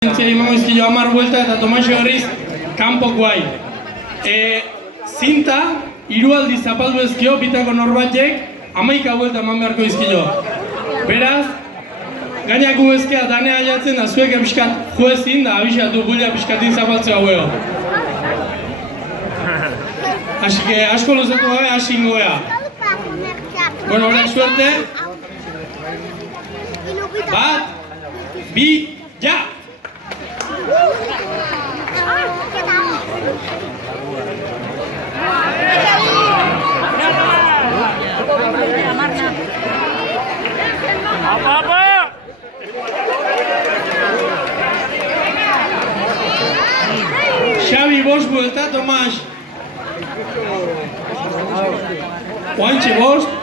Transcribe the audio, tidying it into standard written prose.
Emango izkilo 10 buelta eta Tomaxo berriz kanpo guai. Zinta, 3 aldiz zapaldu ezkio, bitako norbatek 11 buelta eman beharko izkilo. Beraz, gainako ezkea danea aiatzen da zuek pixkat juezin da abisatu bulia pixkatin zapaltzea hueo. Así que asko luzatu gabe hasi ingoea. Bueno, ahora suerte. Bat, bi, ja! Xavi, 5 buelta, Tomás. Oantxe 5.